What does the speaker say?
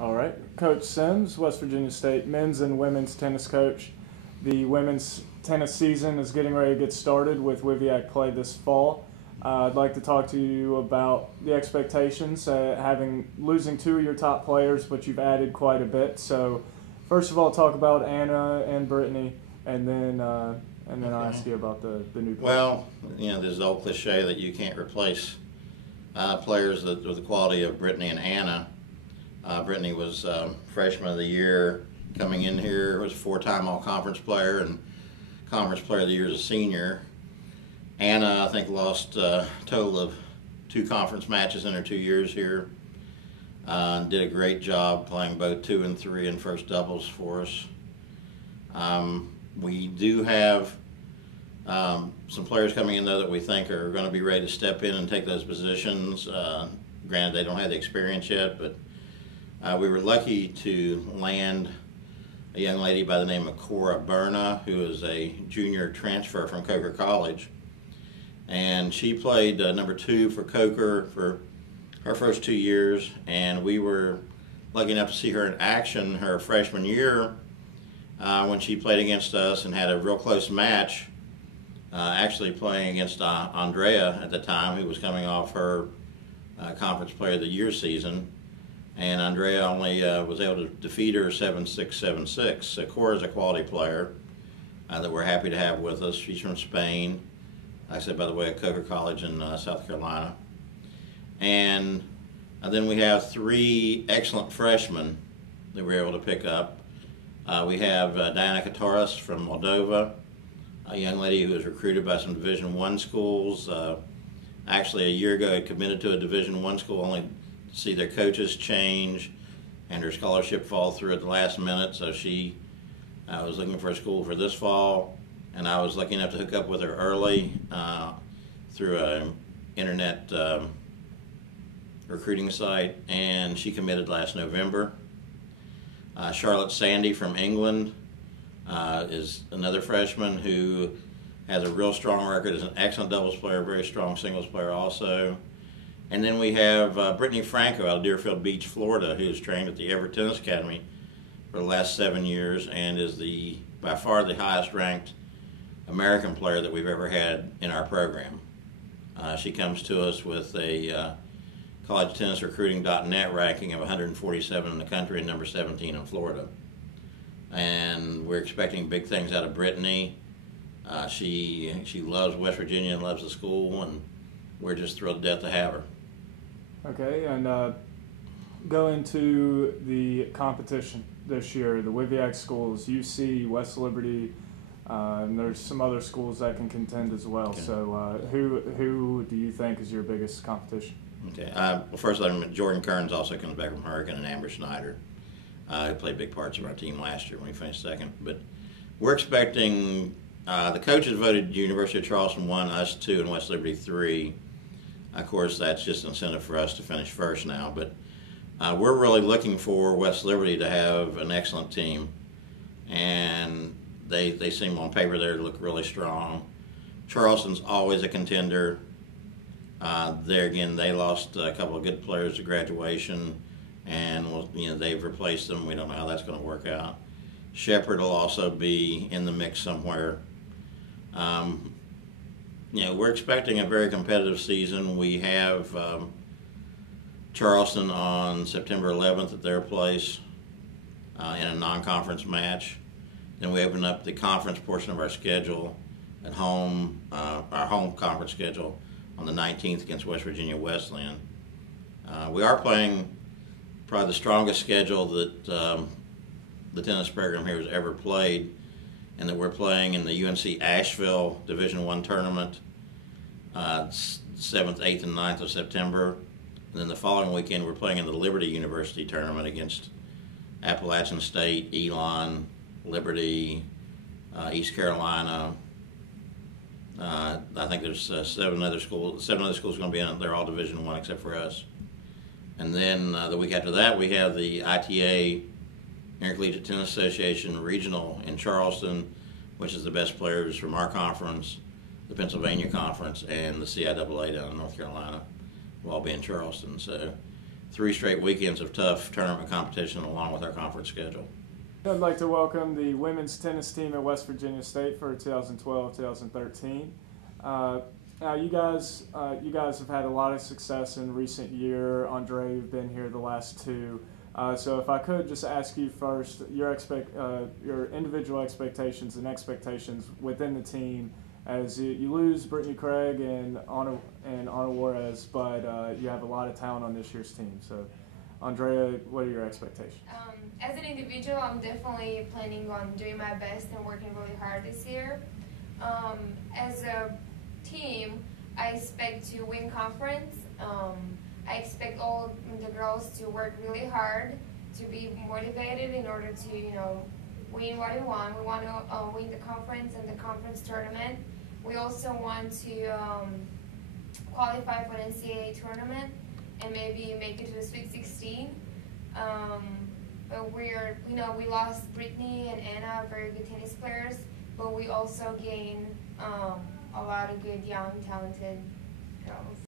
All right. Coach Sims, West Virginia State men's and women's tennis coach. The women's tennis season is getting ready to get started with WVIAC play this fall. I'd like to talk to you about the expectations, losing two of your top players, but you've added quite a bit. So first of all, talk about Anna and Brittany, and then I'll ask you about the new players. Well, there's the old cliche that you can't replace players with the quality of Brittany and Anna. Brittany was freshman of the year coming in here, was a four-time all-conference player and conference player of the year as a senior. Anna, I think, lost a total of 2 conference matches in her 2 years here. Did a great job playing both 2 and 3 in first doubles for us. We do have some players coming in, though, that we think are going to be ready to step in and take those positions. Granted, they don't have the experience yet, but we were lucky to land a young lady by the name of Cora Berna, who is a junior transfer from Coker College. And she played number 2 for Coker for her first 2 years, and we were lucky enough to see her in action her freshman year when she played against us and had a real close match, actually playing against Andrea at the time, who was coming off her Conference Player of the Year season. And Andrea only was able to defeat her 7-6, 7-6. So Cora's a quality player that we're happy to have with us. She's from Spain, like I said, by the way, at Coker College in South Carolina. And then we have 3 excellent freshmen that we were able to pick up. We have Diana Kataras from Moldova, a young lady who was recruited by some Division I schools. Actually, a year ago, had committed to a Division I school, only to see their coaches change and her scholarship fall through at the last minute. So she was looking for a school for this fall, and I was lucky enough to hook up with her early through an internet recruiting site, and she committed last November. Charlotte Sandy from England is another freshman who has a real strong record, is an excellent doubles player, very strong singles player also. And then we have Brittany Franco out of Deerfield Beach, Florida, who has trained at the Everett Tennis Academy for the last 7 years and is by far the highest ranked American player that we've ever had in our program. She comes to us with a collegetennisrecruiting.net ranking of 147 in the country and number 17 in Florida. And we're expecting big things out of Brittany. She loves West Virginia and loves the school, and we're just thrilled to death to have her. Okay, and go into the competition this year, the WVIAC schools, UC, West Liberty, and there's some other schools that can contend as well. Okay. So who do you think is your biggest competition? Okay, well, first, Jordan Kearns also comes back from Hurricane, and Amber Snyder, who played big parts of our team last year when we finished second. But we're expecting, the coaches voted University of Charleston 1, us 2, and West Liberty 3. Of course, that's just an incentive for us to finish first now, but we're really looking for West Liberty to have an excellent team, and they seem on paper there to look really strong. Charleston's always a contender. There again, they lost a couple of good players to graduation, and they've replaced them. We don't know how that's going to work out. Shepherd will also be in the mix somewhere. We're expecting a very competitive season. We have Charleston on September 11th at their place in a non-conference match. Then we open up the conference portion of our schedule at home, our home conference schedule, on the 19th against West Virginia Wesleyan. We are playing probably the strongest schedule that the tennis program here has ever played, and that we're playing in the UNC Asheville Division I tournament 7th, 8th, and 9th of September. And then the following weekend we're playing in the Liberty University tournament against Appalachian State, Elon, Liberty, East Carolina. I think there's 7 other schools going to be in. They're all Division I except for us. And then the week after that we have the ITA, Intercollegiate Tennis Association Regional in Charleston, which is the best players from our conference, the Pennsylvania Conference, and the CIAA down in North Carolina will all be in Charleston. So 3 straight weekends of tough tournament competition along with our conference schedule. I'd like to welcome the women's tennis team at West Virginia State for 2012-2013. Now you guys have had a lot of success in recent year. Andreda, you've been here the last 2. So if I could just ask you first, your individual expectations and expectations within the team as you lose Brittany Craig and Anna Juarez, but you have a lot of talent on this year's team. So Andreda, what are your expectations? As an individual, I'm definitely planning on doing my best and working really hard this year. As a team, I expect to win conference. I expect all the girls to work really hard, to be motivated in order to, win what we want. We want to win the conference and the conference tournament. We also want to qualify for an NCAA tournament and maybe make it to the Sweet 16. But we lost Brittany and Anna, very good tennis players, but we also gained a lot of good, young, talented girls.